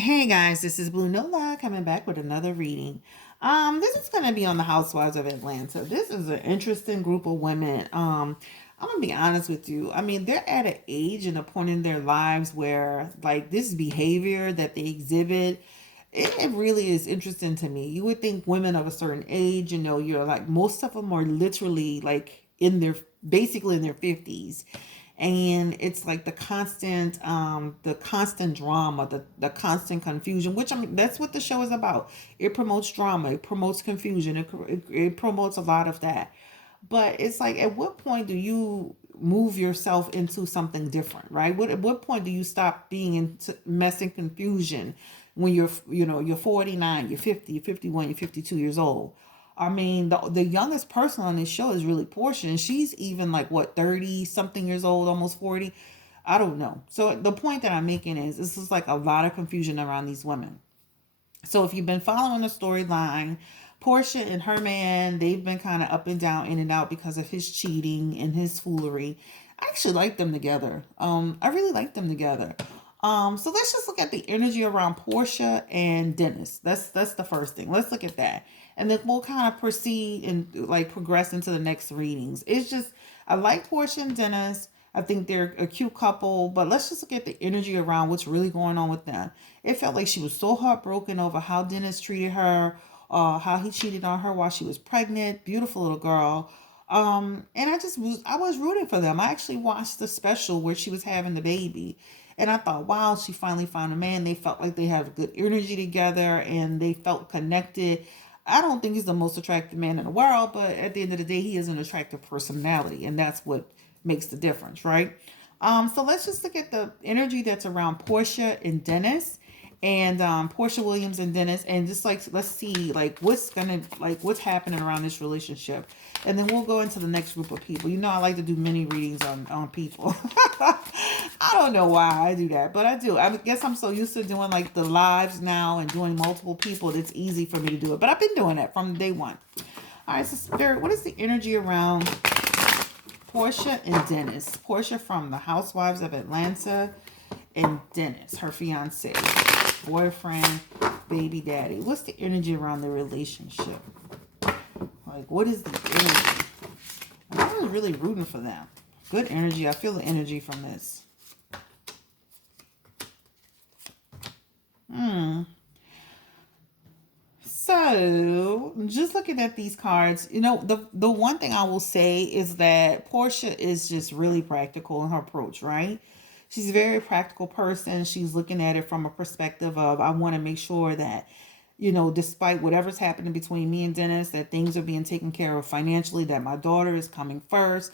Hey guys, this is Blue Nola coming back with another reading. This is gonna be on the Housewives of Atlanta. This is an interesting group of women. I'm gonna be honest with you. I mean, they're at an age and a point in their lives where like this behavior that they exhibit, it really is interesting to me. You would think women of a certain age, you're like most of them are literally like in their basically in their 50s, and it's like the constant drama, the constant confusion, which, I mean, that's what the show is about. It promotes drama, it promotes confusion, it promotes a lot of that. But it's like, at what point do you move yourself into something different, right? At what point do you stop being in mess and confusion when you're 49, you're 50, you're 51, you're 52 years old? I mean, the youngest person on this show is really Porsha, and she's even like what, 30 something years old, almost 40. I don't know. So the point that I'm making is this is like a lot of confusion around these women. So if you've been following the storyline, Portia and her man, they've been kind of up and down, in and out because of his cheating and his foolery. I actually like them together. I really like them together. So let's just look at the energy around Portia and Dennis. That's the first thing. Let's look at that, and then we'll kind of proceed and like progress into the next readings. It's just, I like Portia and Dennis. I think they're a cute couple, but let's just look at the energy around what's really going on with them. It felt like she was so heartbroken over how Dennis treated her, how he cheated on her while she was pregnant. Beautiful little girl. And I was rooting for them. I actually watched the special where she was having the baby, and I thought, wow, she finally found a man. They felt like they have good energy together, and they felt connected. I don't think he's the most attractive man in the world, but at the end of the day, he is an attractive personality, and that's what makes the difference, right? So let's just look at the energy that's around Portia and Dennis, and Portia Williams and Dennis, and just like, let's see like what's happening around this relationship, and then we'll go into the next group of people. I like to do mini readings on people. I don't know why I do that, but I do. I guess I'm so used to doing like the lives now and doing multiple people. It's easy for me to do it, but I've been doing that from day one. All right, so Spirit, what is the energy around Portia and Dennis? Portia from the Housewives of Atlanta, and Dennis, her fiance, boyfriend, baby daddy. What's the energy around the relationship? Like, what is the energy? I was really rooting for them. Good energy. I feel the energy from this. So, just looking at these cards, the one thing I will say is that Portia is just really practical in her approach, right? She's a very practical person. She's looking at it from a perspective of, I want to make sure that, despite whatever's happening between me and Dennis, that things are being taken care of financially, that my daughter is coming first.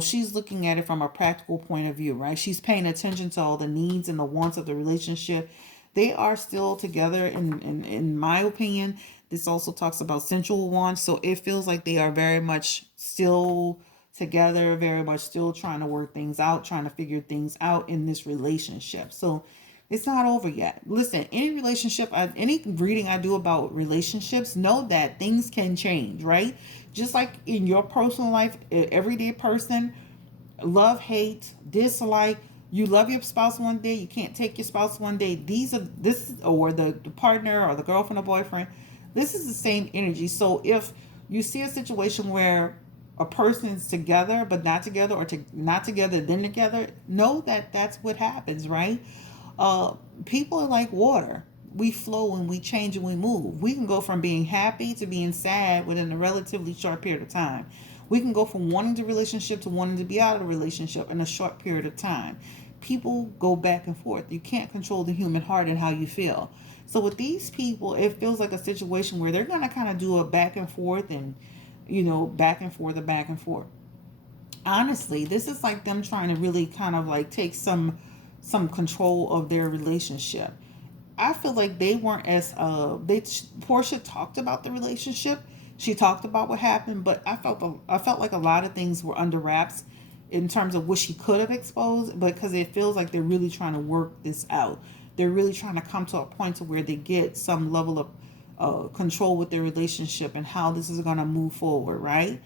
She's looking at it from a practical point of view, right? She's paying attention to all the needs and the wants of the relationship. They are still together, in my opinion. This also talks about sensual wants, so it feels like they are very much still together, very much still trying to work things out, trying to figure things out in this relationship. So it's not over yet. Listen, any relationship, any reading I do about relationships, know that things can change, right? Just like in your personal life, everyday person, love, hate, dislike. You love your spouse one day, you can't take your spouse one day. Or the partner or the girlfriend or boyfriend. This is the same energy. So if you see a situation where a person's together but not together, or not together then together, know that that's what happens, right? People are like water. We flow and we change and we move. We can go from being happy to being sad within a relatively short period of time. We can go from wanting the relationship to wanting to be out of the relationship in a short period of time. People go back and forth. You can't control the human heart and how you feel. So with these people, it feels like a situation where they're going to kind of do a back and forth, and back and forth, and back and forth. Honestly, this is like them trying to really kind of like take some control of their relationship. I feel like they weren't as Portia talked about the relationship. She talked about what happened, but I felt like a lot of things were under wraps in terms of what she could have exposed, because it feels like they're really trying to work this out. They're really trying to come to a point to where they get some level of control with their relationship and how this is going to move forward, right?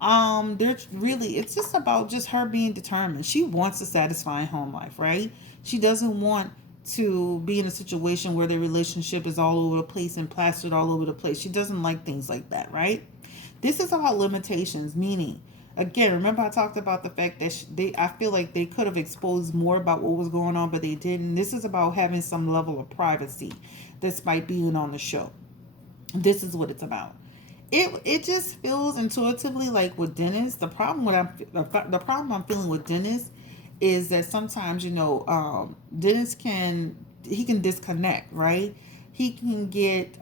There's really, it's just about just her being determined. She wants a satisfying home life, right? She doesn't want to be in a situation where their relationship is all over the place and plastered all over the place. She doesn't like things like that, right? This is about limitations, meaning, again, remember I talked about the fact that I feel like they could have exposed more about what was going on, but they didn't. This is about having some level of privacy despite being on the show. This is what it's about. It just feels intuitively like with Dennis, the problem I'm feeling with Dennis is that sometimes, Dennis can disconnect, right? He can get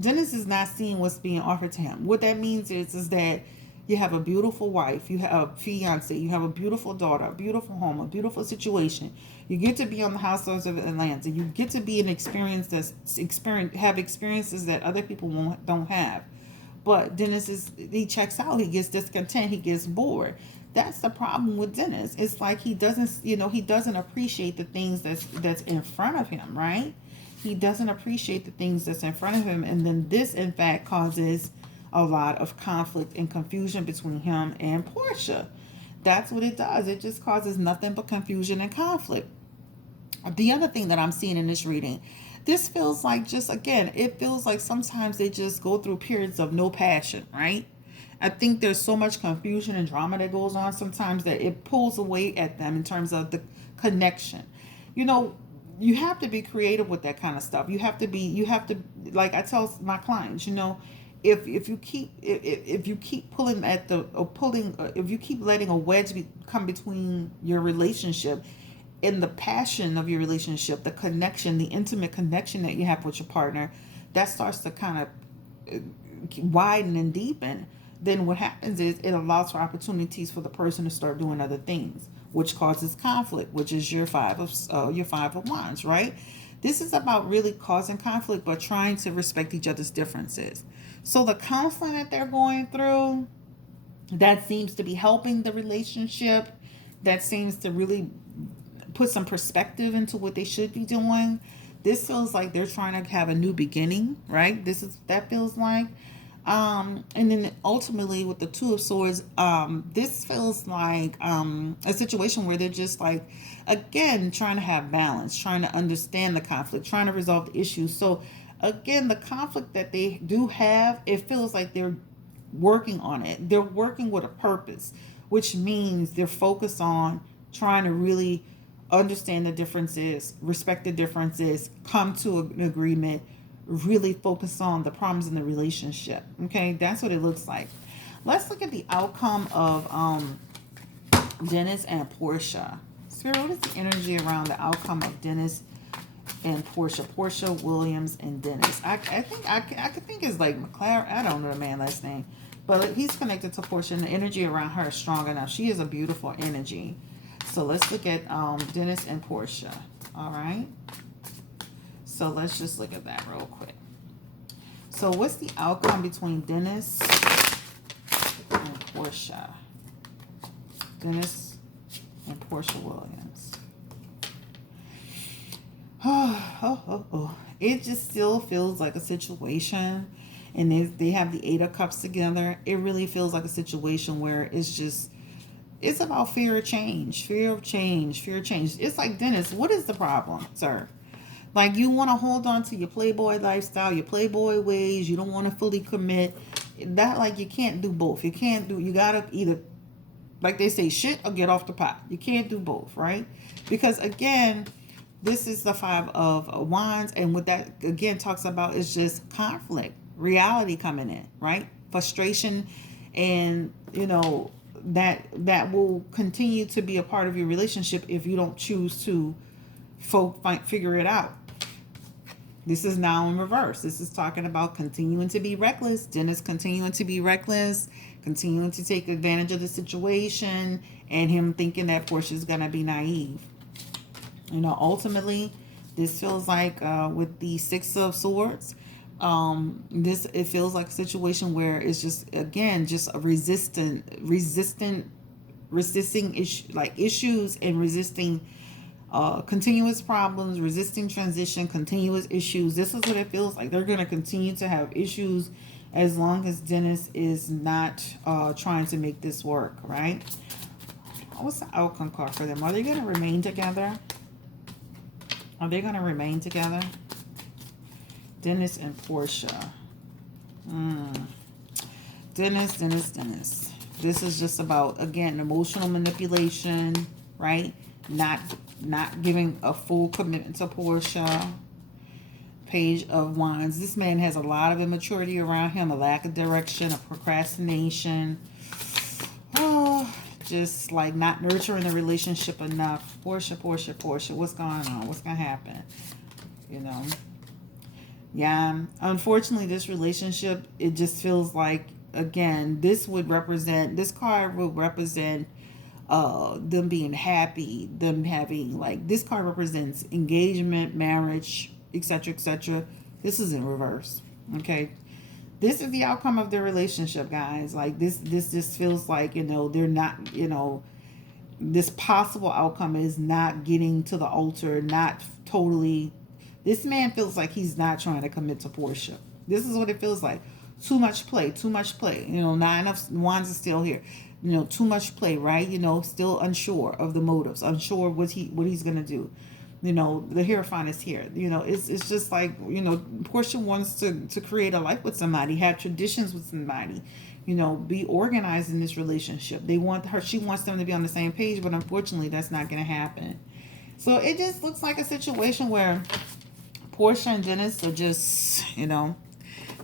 Dennis is not seeing what's being offered to him. What that means is that you have a beautiful wife, you have a fiance, you have a beautiful daughter, a beautiful home, a beautiful situation. You get to be on the Housewives of Atlanta. You get to be an have experiences that other people don't have. But he checks out, he gets discontent, he gets bored. That's the problem with Dennis. It's like he doesn't appreciate the things that's in front of him, right? He doesn't appreciate the things that's in front of him, and then this in fact causes a lot of conflict and confusion between him and Porsha. That's what it does. It just causes nothing but confusion and conflict. The other thing that I'm seeing in this reading, this feels like it feels like sometimes they just go through periods of no passion, right? I think there's so much confusion and drama that goes on sometimes that it pulls away at them in terms of the connection. You know, you have to be creative with that kind of stuff. You have to, like I tell my clients, if you keep pulling at the or pulling if you keep letting a wedge come between your relationship and the passion of your relationship, the connection, the intimate connection that you have with your partner, that starts to kind of widen and deepen, then what happens is it allows for opportunities for the person to start doing other things, which causes conflict, which is your five of wands, right? This is about really causing conflict, but trying to respect each other's differences. So the counseling that they're going through, that seems to be helping the relationship. That seems to really put some perspective into what they should be doing. This feels like they're trying to have a new beginning, right? That feels like. And then ultimately with the Two of Swords, this feels like a situation where they're just like, again, trying to have balance, trying to understand the conflict, trying to resolve the issues. So again, the conflict that they do have, it feels like they're working on it. They're working with a purpose, which means they're focused on trying to really understand the differences, respect the differences, come to an agreement, really focus on the problems in the relationship. Okay, that's what it looks like. Let's look at the outcome of Dennis and Porsha. Spirit, what is the energy around the outcome of Dennis and Porsha? Porsha Williams and Dennis. I could think it's like McLaren. I don't know the man's last name, but he's connected to Porsha, and the energy around her is strong enough. She is a beautiful energy. So let's look at Dennis and Porsha. All right. So let's just look at that real quick. So what's the outcome between Dennis and Porsha? Dennis and Porsha Williams. It just still feels like a situation. And they have the Eight of Cups together. It really feels like a situation where it's about fear of change. It's like, Dennis, what is the problem, sir? Like, you want to hold on to your playboy lifestyle, your playboy ways. You don't want to fully commit. You can't do both. You got to either, like they say, shit or get off the pot. You can't do both, right? Because, again, this is the Five of Wands. And what that, again, talks about is just conflict, reality coming in, right? Frustration, and, that will continue to be a part of your relationship if you don't choose to figure it out. This is now in reverse. This is talking about continuing to be reckless. Dennis continuing to be reckless, continuing to take advantage of the situation, and him thinking that Portia's going to be naive. Ultimately, this feels like with the Six of Swords, it feels like a situation where it's just a resisting issues, and resisting continuous problems, resisting transition, continuous issues. This is what it feels like. They're going to continue to have issues as long as Dennis is not trying to make this work, right? What's the outcome card for them? Are they going to remain together? Are they going to remain together? Dennis and Porsha. Dennis. This is just about, again, emotional manipulation, right? Not giving a full commitment to Porsha. Page of Wands. This man has a lot of immaturity around him, a lack of direction, a procrastination. Oh, just like not nurturing the relationship enough. Porsha. What's going on? What's going to happen? You know? Yeah. Unfortunately, this relationship, it just feels like, again, this card would represent them being happy, them having, like, this card represents engagement, marriage, etc. This is in reverse. Okay. This is the outcome of their relationship, guys. Like, this just feels like, they're not, this possible outcome is not getting to the altar, not totally. This man feels like he's not trying to commit to Porsha. This is what it feels like. Too much play. Nine of Wands is still here. Too much play, right? Still unsure of the motives, unsure what he's gonna do. The Hierophant is here. It's just like, Porsha wants to create a life with somebody, have traditions with somebody, be organized in this relationship. She wants them to be on the same page, but unfortunately that's not gonna happen. So it just looks like a situation where Porsha and Dennis are just,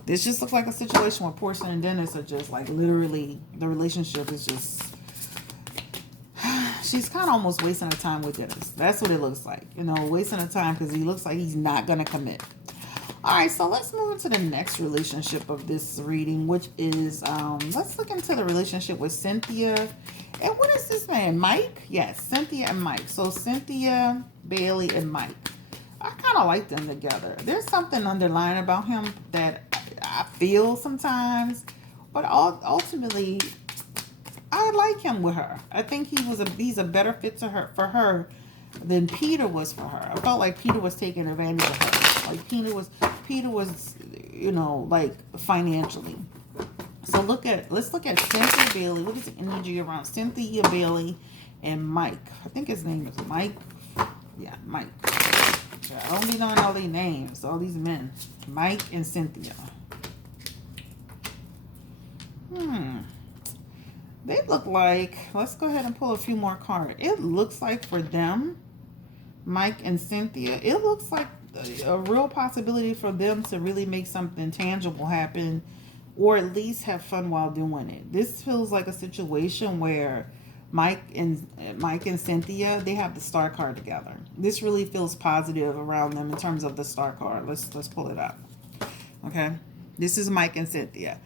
this just looks like a situation where Porsha and Dennis are just like, literally, the relationship is just, she's kind of almost wasting her time with Dennis. That's what it looks like. Wasting her time because he looks like he's not going to commit. All right, so let's move into the next relationship of this reading, which is, let's look into the relationship with Cynthia. And what is this man? Mike? Yes, Cynthia and Mike. So Cynthia, Bailey, and Mike. I kind of like them together. There's something underlying about him that I feel sometimes, but ultimately, I like him with her. I think he's a better fit for her than Peter was for her. I felt like Peter was taking advantage of her. Like Peter was, like, financially. So let's look at Cynthia Bailey. What is the energy around Cynthia Bailey and Mike? I think his name is Mike. Yeah, Mike. I don't be knowing all these names, all these men. Mike and Cynthia. They look like, let's go ahead and pull a few more cards. It looks like for them, Mike and Cynthia, it looks like a real possibility for them to really make something tangible happen, or at least have fun while doing it. This feels like a situation where Mike and Cynthia, they have the star card together. This really feels positive around them in terms of the star card. Let's pull it up. Okay. This is Mike and Cynthia.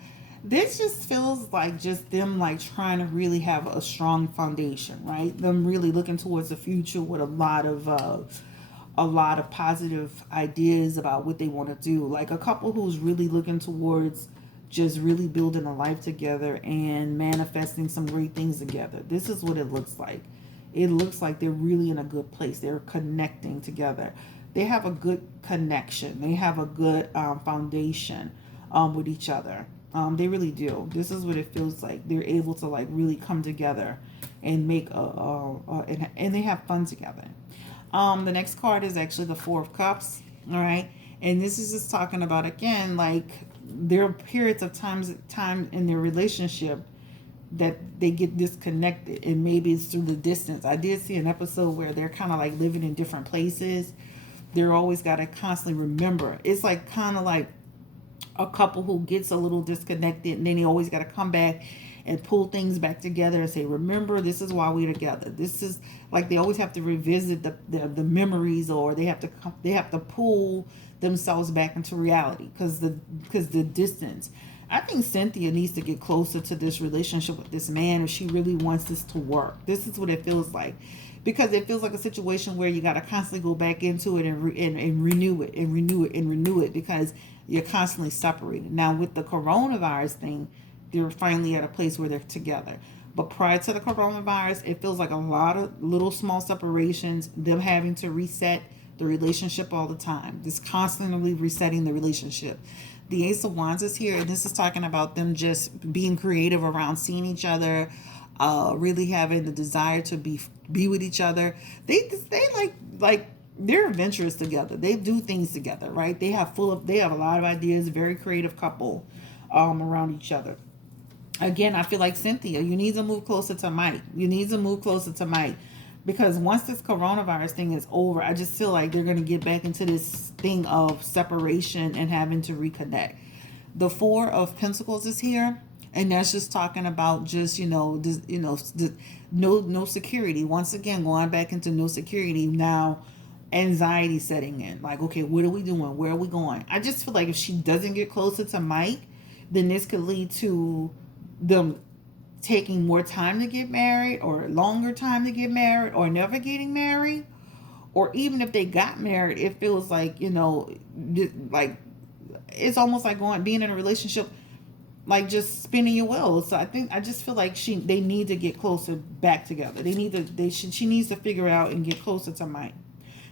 This just feels like just them, like, trying to really have a strong foundation, right? Them really looking towards the future with a lot of positive ideas about what they want to do. Like a couple who's really looking towards just really building a life together and manifesting some great things together. This is what it looks like. It looks like they're really in a good place. They're connecting together. They have a good connection. They have a good foundation with each other. They really do. This is what it feels like. They're able to, like, really come together and make and they have fun together. The next card is actually the Four of Cups. All right, and this is just talking about, again, like, there are periods of time in their relationship that they get disconnected, and maybe it's through the distance. I did see an episode where they're kind of like living in different places. They're always got to constantly remember. It's like kind of like a couple who gets a little disconnected, and then they always got to come back and pull things back together and say, remember, this is why we're together. This is like, they always have to revisit the memories, or they have to pull themselves back into reality because the distance. I think Cynthia needs to get closer to this relationship with this man if she really wants this to work. This is what it feels like, because it feels like a situation where you got to constantly go back into it and renew it because you're constantly separated. Now with the coronavirus thing, they're finally at a place where they're together. But prior to the coronavirus, it feels like a lot of little small separations, them having to reset the relationship all the time. Just constantly resetting the relationship. The Ace of Wands is here, and this is talking about them just being creative around seeing each other, really having the desire to be with each other. They like they're adventurous together. They do things together, right? They have a lot of ideas. Very creative couple, around each other. Again, I feel like Cynthia, you need to move closer to Mike. You need to move closer to Mike, because once this coronavirus thing is over, I just feel like they're going to get back into this thing of separation and having to reconnect. The Four of Pentacles is here, and that's just talking about just no security. Once again, going back into no security now. Anxiety setting in, like, okay, what are we doing, where are we going? I just feel like if she doesn't get closer to Mike, then this could lead to them taking more time to get married, or longer time to get married, or never getting married. Or even if they got married, it feels like, like it's almost like going being in a relationship, like just spinning your wheels. So I just feel like they need to get closer back together. She needs to figure out and get closer to Mike.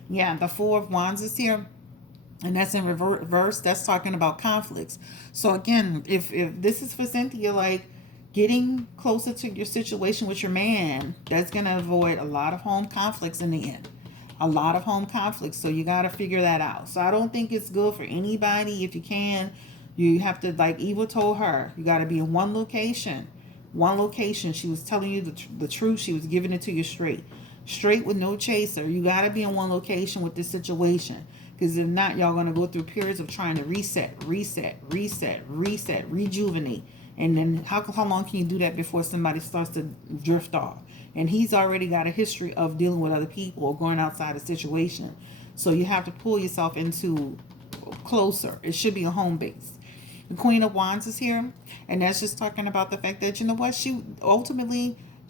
Yeah, the Four of Wands is here, and that's in reverse. That's talking about conflicts. So again, if this is for Cynthia, like getting closer to your situation with your man, that's gonna avoid a lot of home conflicts in the end. A lot of home conflicts. So you gotta figure that out. So I don't think it's good for anybody. If you can, you have to, like Eva told her, you gotta be in one location. One location. She was telling you the truth. She was giving it to you straight with no chaser. You got to be in one location with this situation, because if not, y'all going to go through periods of trying to reset, rejuvenate. And then how long can you do that before somebody starts to drift off? And he's already got a history of dealing with other people or going outside a situation. So you have to pull yourself into closer. It should be a home base. The Queen of Wands is here, and that's just talking about the fact that,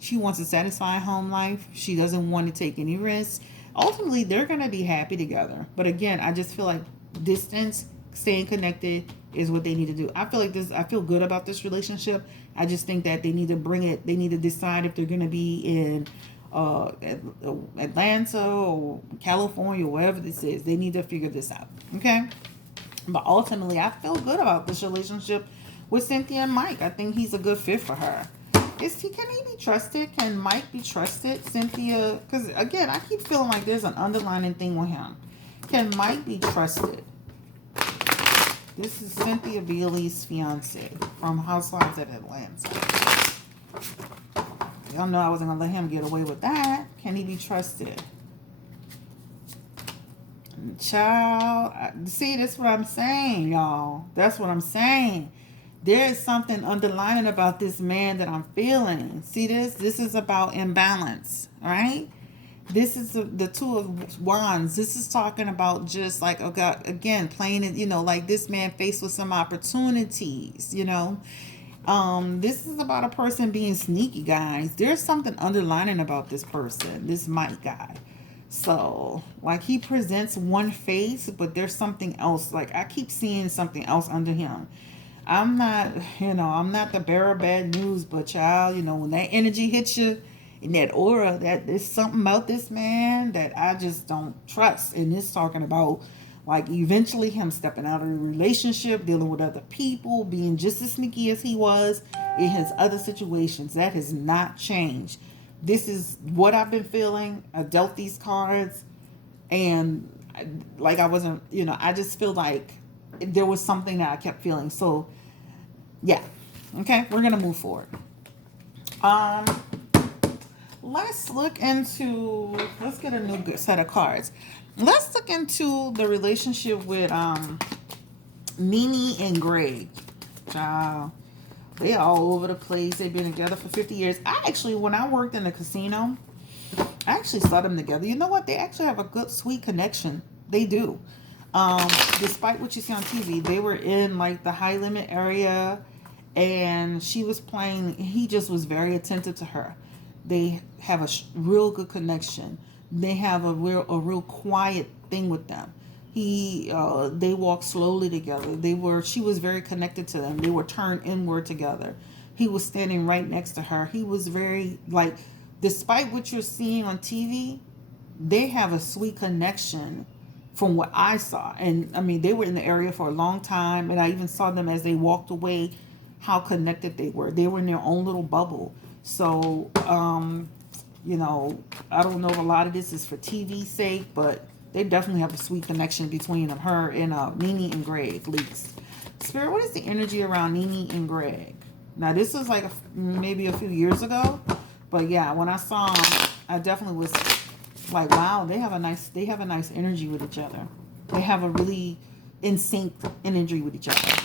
she wants a satisfying home life. She doesn't want to take any risks. Ultimately, they're going to be happy together. But again, I just feel like distance, staying connected is what they need to do. I feel good about this relationship. I just think that they need to they need to decide if they're going to be in Atlanta or California, wherever this is. They need to figure this out. Okay? But ultimately, I feel good about this relationship with Cynthia and Mike. I think he's a good fit for her. Can he be trusted? Can Mike be trusted? Cynthia, because again, I keep feeling like there's an underlying thing with him. Can Mike be trusted? This is Cynthia Bailey's fiance from Housewives of Atlanta. Y'all know I wasn't going to let him get away with that. Can he be trusted? Child, see, that's what I'm saying, y'all. That's what I'm saying. There is something underlying about this man that I'm feeling. See this? This is about imbalance, right? This is the Two of Wands. This is talking about just like, okay, again, playing it, like this man faced with some opportunities, This is about a person being sneaky, guys. There's something underlying about this person, this Mike guy. So, like, he presents one face, but there's something else. Like, I keep seeing something else under him. I'm not the bearer of bad news, but child, when that energy hits you and that aura, that there's something about this man that I just don't trust. And it's talking about, like, eventually him stepping out of the relationship, dealing with other people, being just as sneaky as he was in his other situations. That has not changed. This is what I've been feeling. I dealt these cards, and like I wasn't, I just feel like there was something that I kept feeling. So, yeah. Okay, we're gonna move forward. Let's get a new set of cards. Let's look into the relationship with Nene and Greg. They all over the place. They've been together for 50 years. When I worked in a casino, I actually saw them together. You know what? They actually have a good, sweet connection. They do. Despite what you see on TV, they were in like the high limit area, and she was playing. He just was very attentive to her. They have a real good connection. They have a real quiet thing with them. They walked slowly together. She was very connected to them. They were turned inward together. He was standing right next to her. He was very, like, despite what you're seeing on TV, they have a sweet connection from what I saw. And I mean, they were in the area for a long time, and I even saw them as they walked away, how connected they were. They were in their own little bubble. So, I don't know if a lot of this is for TV's sake, but They definitely have a sweet connection between them. Her and Nene and Greg leaks. Spirit, what is the energy around Nene and Greg? Now this is like maybe a few years ago, but yeah, when I saw them, I definitely was like, wow, they have a nice energy with each other. They have a really in sync energy with each other.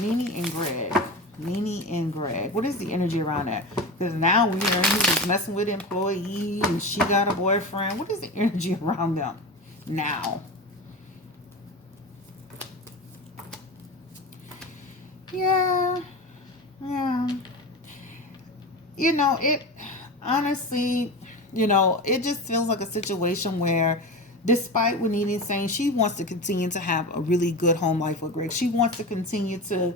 Nene and Greg. Nene and Greg. What is the energy around that? Because now we hearing he was messing with employees and she got a boyfriend. What is the energy around them now? Yeah. Yeah. It honestly, it just feels like a situation where despite what Nene's saying, she wants to continue to have a really good home life with Greg. She wants to continue to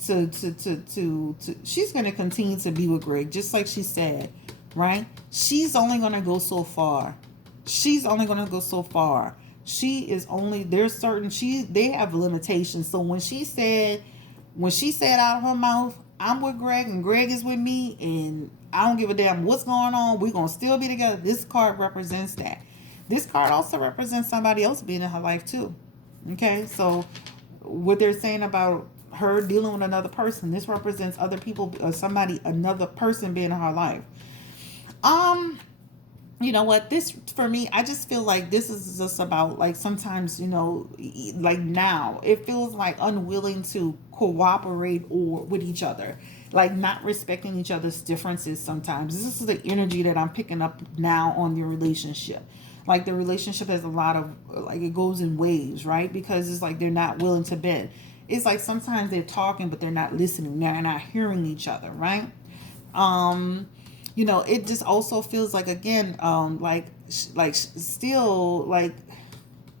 she's going to continue to be with Greg, just like she said, right? She's only going to go so far. She's only going to go so far. She is only, there's certain, they have limitations. So when she said out of her mouth, I'm with Greg and Greg is with me and I don't give a damn what's going on, we're going to still be together. This card represents that. This card also represents somebody else being in her life too. Okay, so what they're saying about her dealing with another person, this represents other people, another person being in her life. You know what, this for me, I just feel like this is just about, like, sometimes, like, now it feels like unwilling to cooperate or with each other, like not respecting each other's differences. Sometimes this is the energy that I'm picking up now on your relationship. Like the relationship has a lot of, like, it goes in waves, right? Because it's like they're not willing to bend. It's like sometimes they're talking but they're not listening, they're not hearing each other, right? It just also feels like, again, like still, like,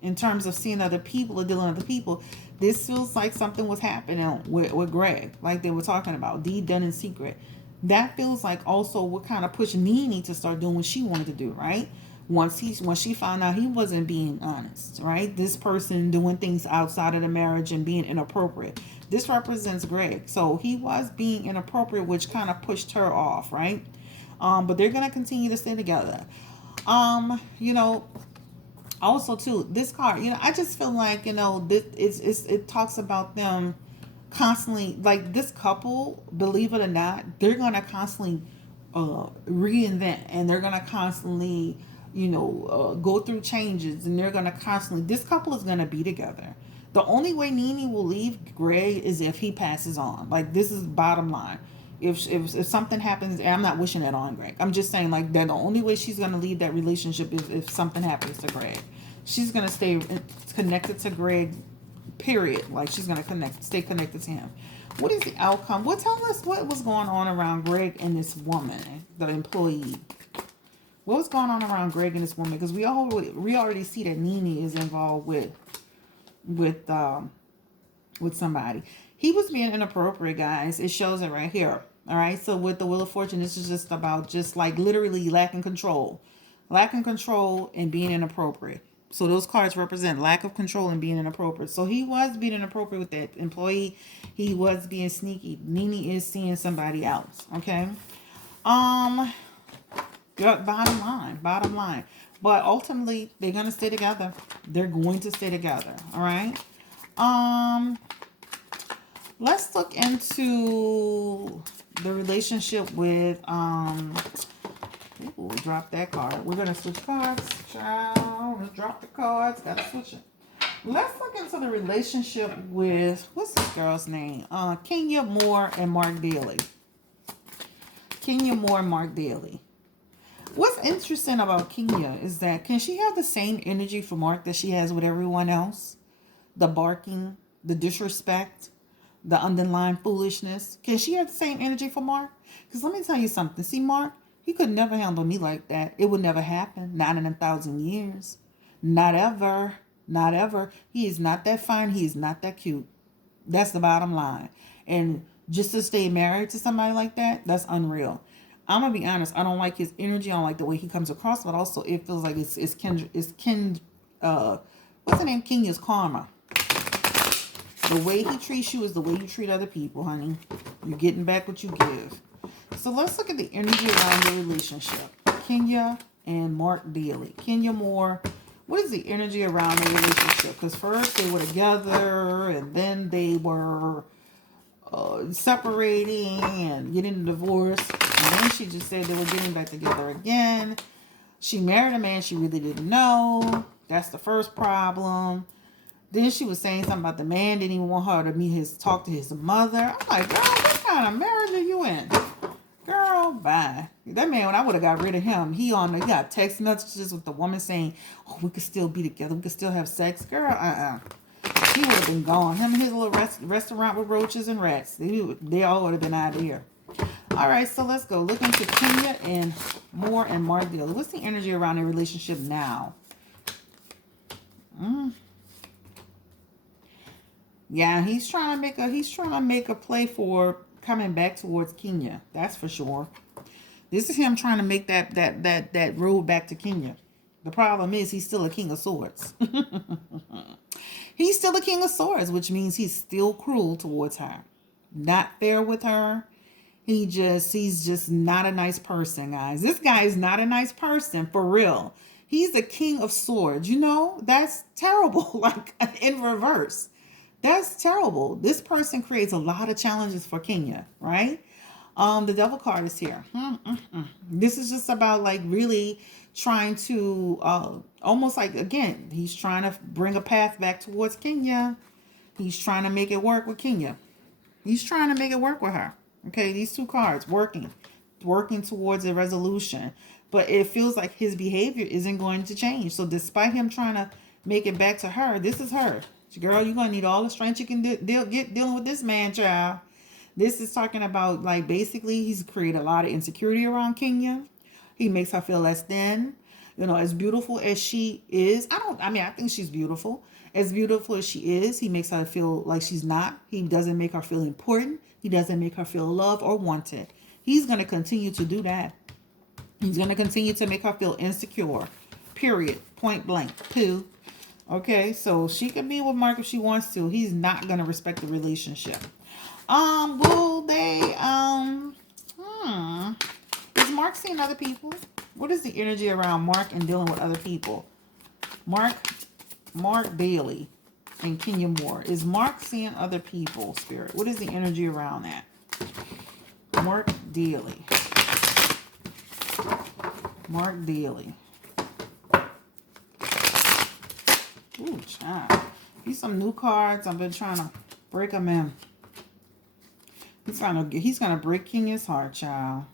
in terms of seeing other people or dealing with other people, this feels like something was happening with Greg, like they were talking about, deed done in secret. That feels like also what kind of pushed Nene to start doing what she wanted to do, right? Once she found out he wasn't being honest, right? This person doing things outside of the marriage and being inappropriate. This represents Greg. So he was being inappropriate, which kind of pushed her off, right? But they're gonna continue to stay together. You know, Also too, this card, I just feel like, it talks about them constantly, like this couple, believe it or not, they're gonna constantly reinvent, and they're gonna constantly, go through changes, and they're gonna constantly. This couple is gonna be together. The only way Nene will leave Greg is if he passes on. Like, this is bottom line. If something happens, and I'm not wishing that on Greg. I'm just saying, like, that the only way she's gonna leave that relationship is if something happens to Greg. She's gonna stay connected to Greg. Period. Like, she's gonna stay connected to him. What is the outcome? Tell us what was going on around Greg and this woman, the employee. What was going on around Greg and this woman? Because we already see that Nene is involved with somebody. He was being inappropriate, guys. It shows it right here. All right. So with the Wheel of Fortune, this is just about just like literally lacking control and being inappropriate. So those cards represent lack of control and being inappropriate. So he was being inappropriate with that employee. He was being sneaky. Nene is seeing somebody else. Okay. Bottom line. But ultimately, they're gonna stay together. They're going to stay together. All right. Let's look into the relationship with Ooh, drop that card. We're gonna switch cards. Child, let's drop the cards. Gotta switch it. Let's look into the relationship with, what's this girl's name? Kenya Moore and Mark Daly. Kenya Moore and Mark Daly. What's interesting about Kenya is that, can she have the same energy for Mark that she has with everyone else? The barking, the disrespect, the underlying foolishness. Can she have the same energy for Mark? Because let me tell you something. See, Mark, he could never handle me like that. It would never happen. Not in 1,000 years. Not ever. Not ever. He is not that fine. He is not that cute. That's the bottom line. And just to stay married to somebody like that, that's unreal. I'm gonna be honest. I don't like his energy. I don't like the way he comes across. But also, it feels like it's what's her name? Kenya's karma. The way he treats you is the way you treat other people, honey. You're getting back what you give. So let's look at the energy around the relationship. Kenya and Mark Daly. Kenya Moore What is the energy around the relationship? Because first they were together, and then they were separating and getting a divorce. And then she just said they were getting back together again. She married a man she really didn't know. That's the first problem. Then she was saying something about the man didn't even want her to talk to his mother. I'm like, girl, what kind of marriage are you in? Girl, bye. That man, when I would have got rid of him, he got text messages with the woman saying, oh, we could still be together. We could still have sex. Girl, he would have been gone. Him and his little restaurant with roaches and rats. They all would have been out of here. All right, so let's go. Look into Kenya and Moore and Mardil. What's the energy around their relationship now? Yeah, he's trying to make a play for coming back towards Kenya. That's for sure. This is him trying to make that road back to Kenya. The problem is he's still a king of swords. He's still a king of swords, which means he's still cruel towards her. Not fair with her. He's just not a nice person, guys. This guy is not a nice person, for real. He's a king of swords. You know, that's terrible. Like in reverse. That's terrible. This person creates a lot of challenges for Kenya, right? The devil card is here. This is just about like really trying to almost like, again, he's trying to bring a path back towards Kenya. He's trying to make it work with Kenya. He's trying to make it work with her. Okay, these two cards working towards a resolution. But it feels like his behavior isn't going to change. So despite him trying to make it back to her, this is her. Girl, you're going to need all the strength you can get dealing with this man, child. This is talking about, like, basically he's created a lot of insecurity around Kenya. He makes her feel less than. You know, as beautiful as she is. I think she's beautiful. As beautiful as she is, he makes her feel like she's not. He doesn't make her feel important. He doesn't make her feel loved or wanted. He's going to continue to do that. He's going to continue to make her feel insecure. Period. Point blank. Two. Okay, so she can be with Mark if she wants to. He's not going to respect the relationship. Will they, is Mark seeing other people? What is the energy around Mark and dealing with other people? Mark Bailey and Kenya Moore. Is Mark seeing other people, Spirit? What is the energy around that? Mark Daly. Mark Daly. Ooh, child. These some new cards. I've been trying to break them in. He's gonna break Kenya's heart, child.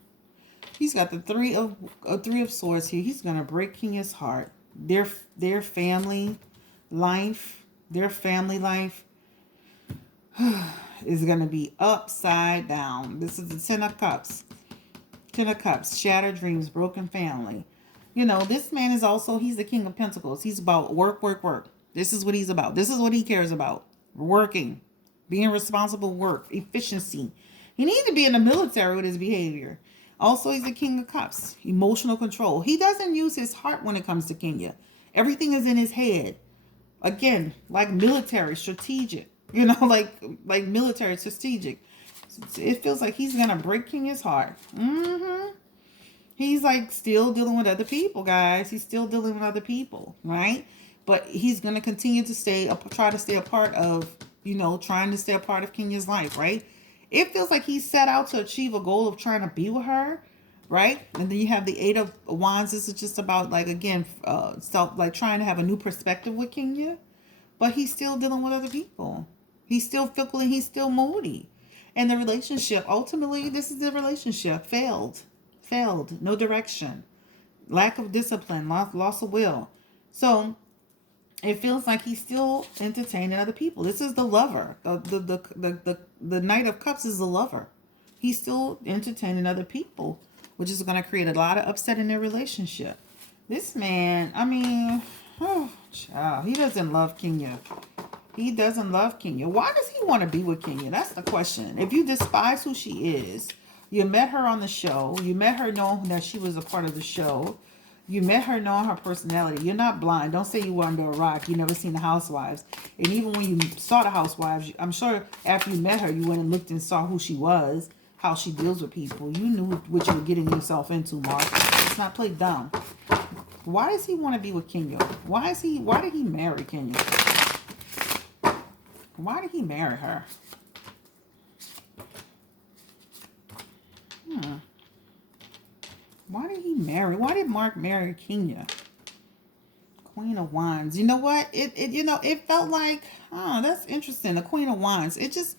He's got the three of swords here. He's gonna break Kenya's heart. Their family life, is gonna be upside down. This is the Ten of Cups. Ten of Cups, shattered dreams, broken family. You know, this man is also, he's the King of Pentacles. He's about work. This is what he's about. This is what he cares about. Working. Being responsible, work. Efficiency. He needs to be in the military with his behavior. Also, he's the King of Cups. Emotional control. He doesn't use his heart when it comes to Kenya. Everything is in his head. Again, like military, strategic. You know, like military, strategic. It feels like he's going to break Kenya's heart. He's like still dealing with other people, guys. He's still dealing with other people, right? But he's going to continue to try to stay a part of, trying to stay a part of Kenya's life, right? It feels like he set out to achieve a goal of trying to be with her, right? And then you have the Eight of Wands. This is just about, like, again, trying to have a new perspective with Kenya. But he's still dealing with other people. He's still fickle and he's still moody. And the relationship, ultimately, this is the relationship. Failed. No direction. Lack of discipline. Loss of will. So it feels like he's still entertaining other people. This is the lover. The Knight of Cups is the lover. He's still entertaining other people, which is going to create a lot of upset in their relationship. This man, child, he doesn't love Kenya. He doesn't love Kenya. Why does he want to be with Kenya? That's the question. If you despise who she is, you met her on the show. You met her knowing that she was a part of the show. You met her knowing her personality. You're not blind. Don't say you were under a rock. You never seen the Housewives. And even when you saw the Housewives, I'm sure after you met her, you went and looked and saw who she was, how she deals with people. You knew what you were getting yourself into, Mark. Let's not play dumb. Why does he want to be with Kenya? Why did he marry Kenya? Why did he marry her? Hmm. Why did Mark marry Kenya? Queen of Wands. You know what? It felt like, oh, that's interesting. The Queen of Wands. It's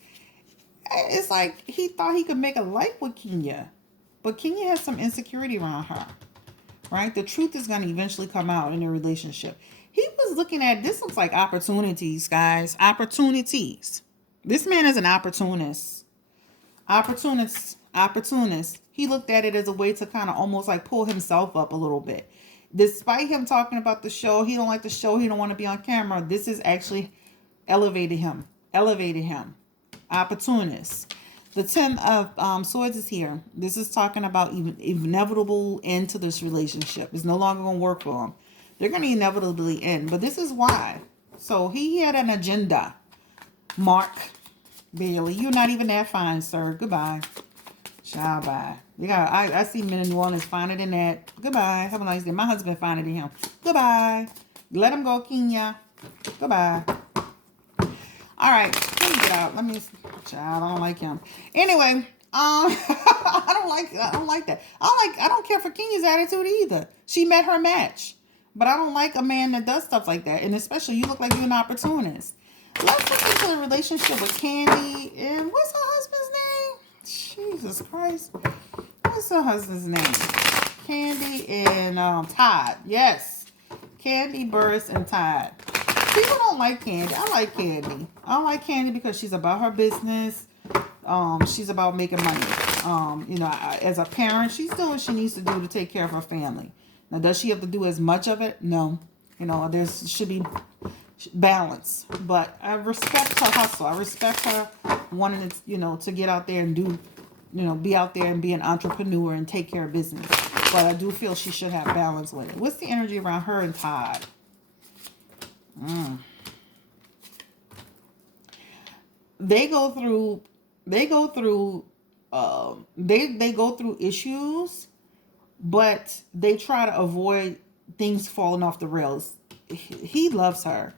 like he thought he could make a life with Kenya. But Kenya has some insecurity around her. Right? The truth is going to eventually come out in their relationship. He was looking at, this looks like opportunities, guys. Opportunities. This man is an opportunist. Opportunist. He looked at it as a way to kind of almost like pull himself up a little bit. Despite him talking about the show, he don't like the show, he don't want to be on camera. This is actually elevated him. Opportunist. The 10 of Swords is here. This is talking about inevitable end to this relationship. It's no longer going to work for them. They're going to inevitably end. But this is why. So he had an agenda. Mark Bailey, you're not even that fine, sir. Goodbye. Ciao, bye. I see men in New Orleans finer than that. Goodbye. Have a nice day. My husband finer than him. Goodbye. Let him go, Kenya. Goodbye. All right. Let me get out. Child, I don't like him. Anyway, I don't like that. I don't care for Kenya's attitude either. She met her match. But I don't like a man that does stuff like that. And especially, you look like you're an opportunist. Let's look into the relationship with Kandi. And what's her husband's name? Jesus Christ. What's her husband's name? Kandi and Todd. Yes. Kandi, Burris, and Todd. People don't like Kandi. I like Kandi. I like Kandi because she's about her business. She's about making money. As a parent, she's doing what she needs to do to take care of her family. Now, does she have to do as much of it? No. There should be balance. But I respect her hustle. I respect her wanting to get out there and do, be out there and be an entrepreneur and take care of business. But I do feel she should have balance with it. What's the energy around her and Todd? They go through issues, but they try to avoid things falling off the rails. He loves her.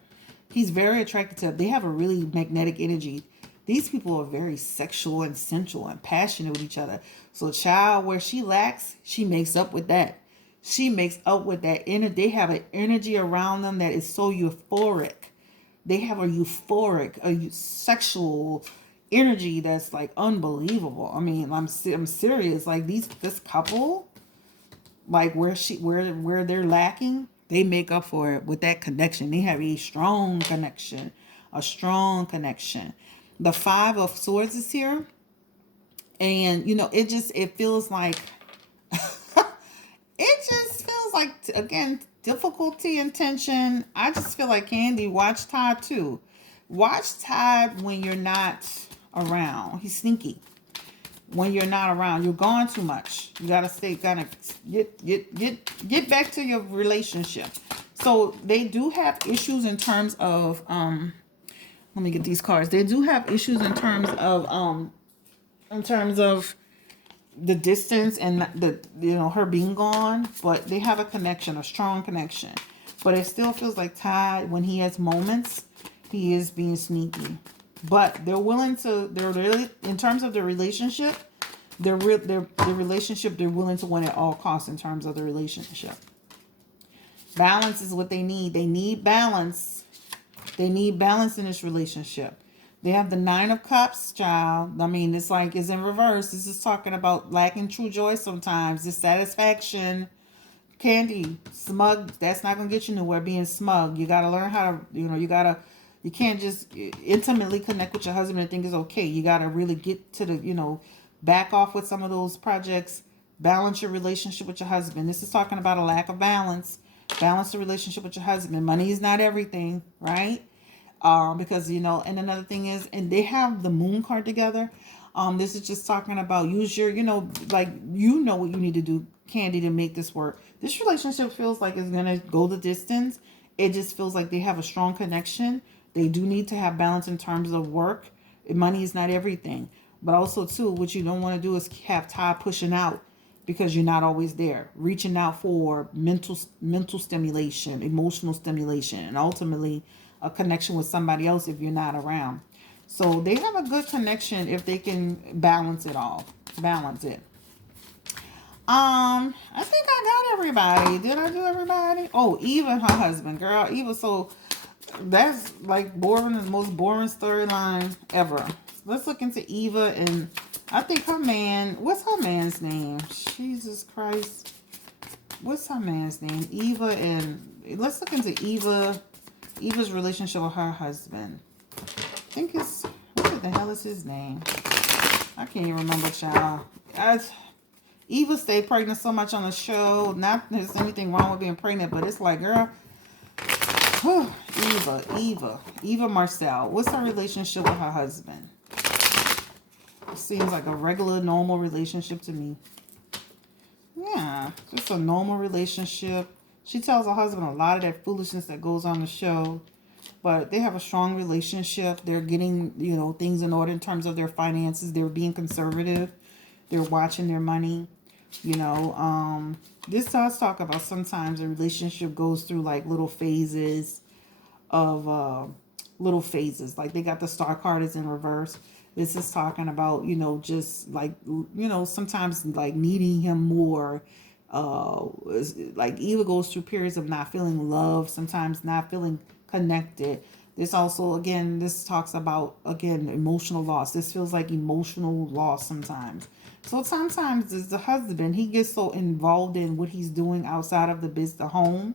He's very attracted to her. They have a really magnetic energy. These people are very sexual and sensual and passionate with each other. So child, where she lacks, she makes up with that. She makes up with that energy. They have an energy around them that is so euphoric. They have a sexual energy that's like unbelievable. I mean, I'm serious. Like this couple, like where they're lacking, they make up for it with that connection. They have a strong connection. The 5 of Swords is here, and it feels like. It just feels like, again, difficulty and tension. I just feel like Kandi, watch Todd too. Watch Todd when you're not around. He's sneaky. When you're not around, you're gone too much. You gotta get back to your relationship. So they do have issues in terms of let me get these cards. They do have issues in terms of the distance and her being gone, but they have a strong connection. But it still feels like Todd, when he has moments, he is being sneaky. But they're really, in terms of the relationship, they're willing to win at all costs in terms of the relationship. Balance is what they need. They need balance. They need balance in this relationship. They have the 9 of Cups, child. I mean, it's in reverse. This is talking about lacking true joy sometimes. Dissatisfaction. Kandi, smug. That's not going to get you nowhere, being smug. You got to learn how to, you can't just intimately connect with your husband and think it's okay. You got to really get to the, back off with some of those projects. Balance your relationship with your husband. This is talking about a lack of balance. Balance the relationship with your husband. Money is not everything, right? Because and another thing is, and they have the Moon card together. This is just talking about use your, what you need to do, Kandi, to make this work. This relationship feels like it's gonna go the distance. It just feels like they have a strong connection. They do need to have balance in terms of work. Money is not everything, but also too, what you don't want to do is have Todd pushing out. because you're not always there. Reaching out for mental stimulation, emotional stimulation, and ultimately a connection with somebody else if you're not around. So they have a good connection if they can balance it all. Balance it. I think I got everybody. Did I do everybody? Oh, Eva and her husband. Girl, Eva, so that's like boring, the most boring storyline ever. Let's look into Eva and I think her man, what's her man's name? Jesus Christ. What's her man's name? Eva and let's look into Eva's relationship with her husband. I think it's what the hell is his name? I can't even remember, child. Eva stayed pregnant so much on the show. Not there's anything wrong with being pregnant, but it's like, girl, whew, Eva Marcel. What's her relationship with her husband? It seems like a regular, normal relationship to me. Yeah, just a normal relationship. She tells her husband a lot of that foolishness that goes on the show, but they have a strong relationship. They're getting, things in order in terms of their finances. They're being conservative. They're watching their money. This does talk about sometimes a relationship goes through like little phases of like they got the star card is in reverse. This is talking about, just like, sometimes like needing him more. Like Eva goes through periods of not feeling love, sometimes not feeling connected. This also, again, this talks about, again, emotional loss. This feels like emotional loss sometimes. So sometimes as the husband, he gets so involved in what he's doing outside of the home,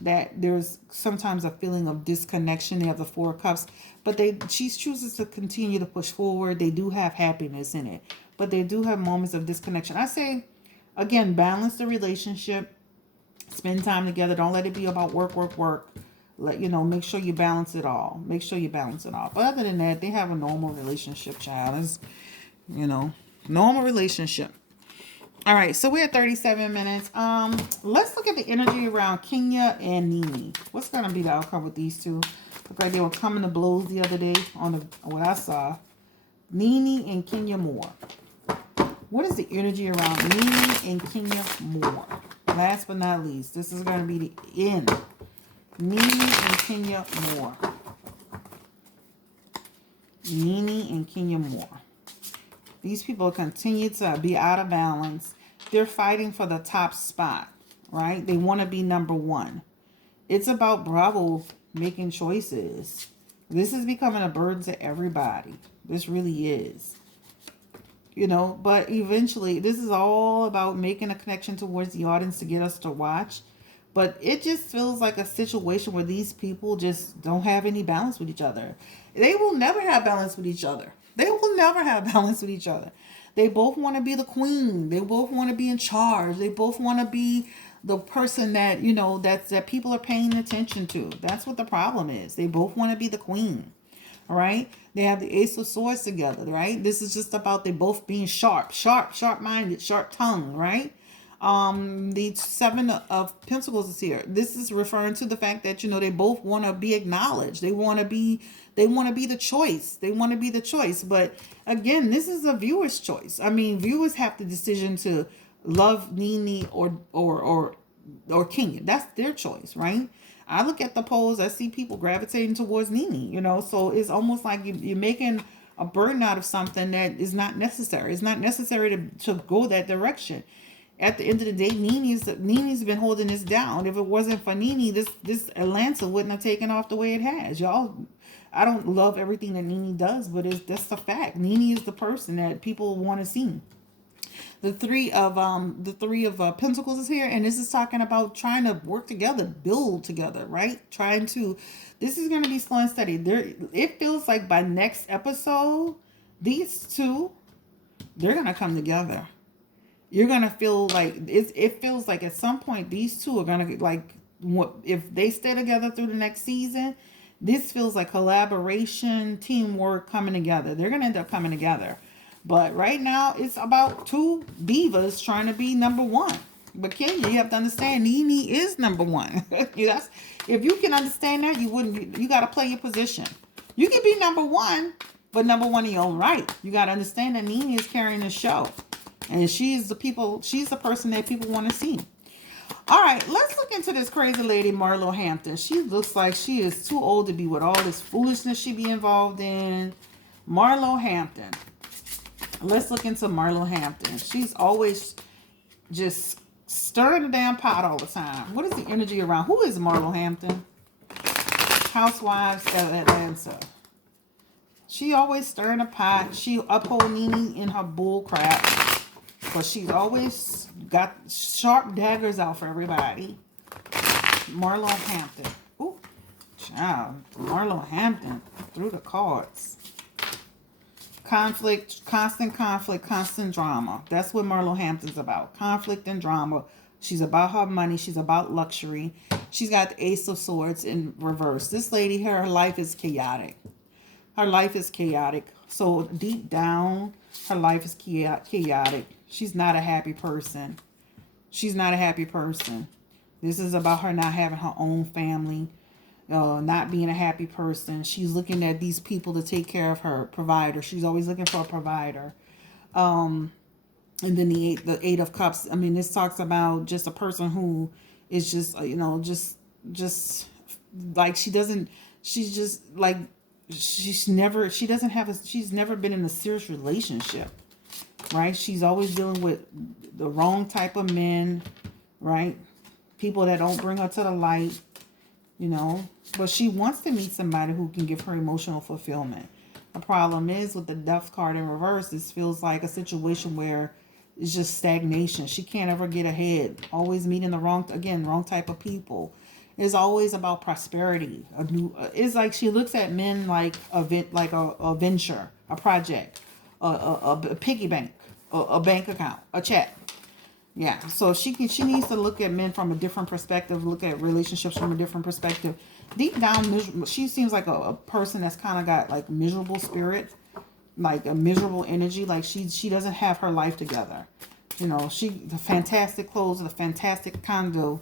that there's sometimes a feeling of disconnection. They have the Four of Cups, but she chooses to continue to push forward. They do have happiness in it, but they do have moments of disconnection. I say, again, balance the relationship, spend time together. Don't let it be about work. Make sure you balance it all. But other than that, they have a normal relationship, child. It's, normal relationship. All right, so we're at 37 minutes. Let's look at the energy around Kenya and Nene. What's gonna be the outcome with these two? Look like they were coming to blows the other day on what I saw. Nene and Kenya Moore. What is the energy around Nene and Kenya Moore? Last but not least, this is gonna be the end. Nene and Kenya Moore. Nene and Kenya Moore. These people continue to be out of balance. They're fighting for the top spot, right? They want to be number one. It's about Bravo making choices. This is becoming a burden to everybody. This really is. But eventually, this is all about making a connection towards the audience to get us to watch. But it just feels like a situation where these people just don't have any balance with each other. They will never have balance with each other. They both want to be the queen. They both want to be in charge. They both want to be the person that, that people are paying attention to. That's what the problem is. They both want to be the queen. All right. They have the Ace of Swords together, right? This is just about they both being sharp-minded, sharp-tongued, right? The Seven of Pentacles is here. This is referring to the fact that, they both want to be acknowledged. They want to be the choice. But again, this is a viewer's choice. I mean, viewers have the decision to love Nene or Kenya. That's their choice, right? I look at the polls, I see people gravitating towards Nene, so it's almost like you're making a burden out of something that is not necessary. It's not necessary to go that direction. At the end of the day, Nene's been holding this down. If it wasn't for Nene, this Atlanta wouldn't have taken off the way it has. Y'all, I don't love everything that Nene does, but that's the fact. Nene is the person that people want to see. The three of Pentacles is here, and this is talking about trying to work together, build together, right? This is going to be slow and steady. It feels like by next episode, these two, they're going to come together. You're going to feel like, it feels like at some point, these two are going to, like, if they stay together through the next season, this feels like collaboration, teamwork coming together. They're going to end up coming together. But right now, it's about two divas trying to be number one. But Kenya, you have to understand, Nene is number one. If you can understand that, you got to play your position. You can be number one, but number one in your own right. You got to understand that Nene is carrying the show. And she's the person that people want to see. All right, let's look into this crazy lady, Marlo Hampton. She looks like she is too old to be with all this foolishness she be involved in. Marlo Hampton. Let's look into Marlo Hampton. She's always just stirring the damn pot all the time. What is the energy around? Who is Marlo Hampton? Housewives of Atlanta. She always stirring the pot. She uphold Nene in her bull crap. But she's always got sharp daggers out for everybody. Marlo Hampton. Ooh, child. Marlo Hampton through the cards. Conflict, constant drama. That's what Marlo Hampton's about. Conflict and drama. She's about her money. She's about luxury. She's got the Ace of Swords in reverse. This lady, her life is chaotic. Her life is chaotic. So deep down, her life is chaotic. She's not a happy person. She's not a happy person. This is about her not having her own family. Not being a happy person. She's looking at these people to take care of her provider. She's always looking for a provider. And then the eight of cups. I mean, this talks about just a person who is just, just like she's never been in a serious relationship, right? She's always dealing with the wrong type of men, right? People that don't bring her to the light. But she wants to meet somebody who can give her emotional fulfillment. The problem is with the Death card in reverse, this feels like a situation where it's just stagnation. She can't ever get ahead. Always meeting the wrong type of people. It's always about prosperity. It's like she looks at men like a venture, a project, a piggy bank, a bank account, a check. Yeah, so she needs to look at men from a different perspective, look at relationships from a different perspective. Deep down, she seems like a person that's kind of got like miserable spirit, like a miserable energy. Like she doesn't have her life together. The fantastic clothes, the fantastic condo,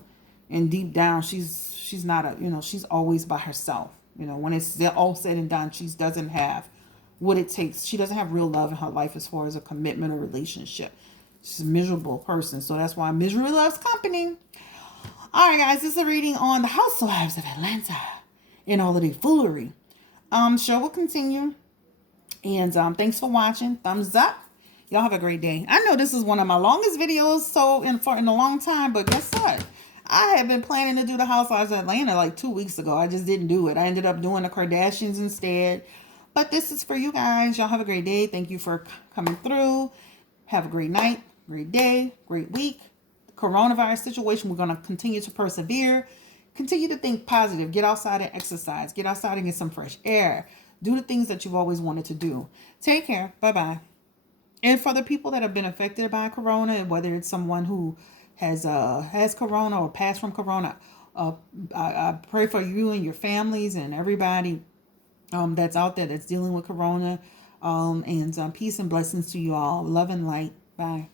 and deep down, she's not she's always by herself. When it's all said and done, she doesn't have what it takes. She doesn't have real love in her life as far as a commitment or relationship. She's a miserable person. So that's why misery loves company. All right, guys. This is a reading on the Housewives of Atlanta and all of the foolery. Show will continue. And thanks for watching. Thumbs up. Y'all have a great day. I know this is one of my longest videos in a long time. But guess what? I had been planning to do the Housewives of Atlanta like 2 weeks ago. I just didn't do it. I ended up doing the Kardashians instead. But this is for you guys. Y'all have a great day. Thank you for coming through. Have a great night. Great day, great week. Coronavirus situation, we're going to continue to persevere. Continue to think positive. Get outside and exercise. Get outside and get some fresh air. Do the things that you've always wanted to do. Take care. Bye-bye. And for the people that have been affected by corona, whether it's someone who has corona or passed from corona, I pray for you and your families and everybody that's out there that's dealing with corona. And peace and blessings to you all. Love and light. Bye.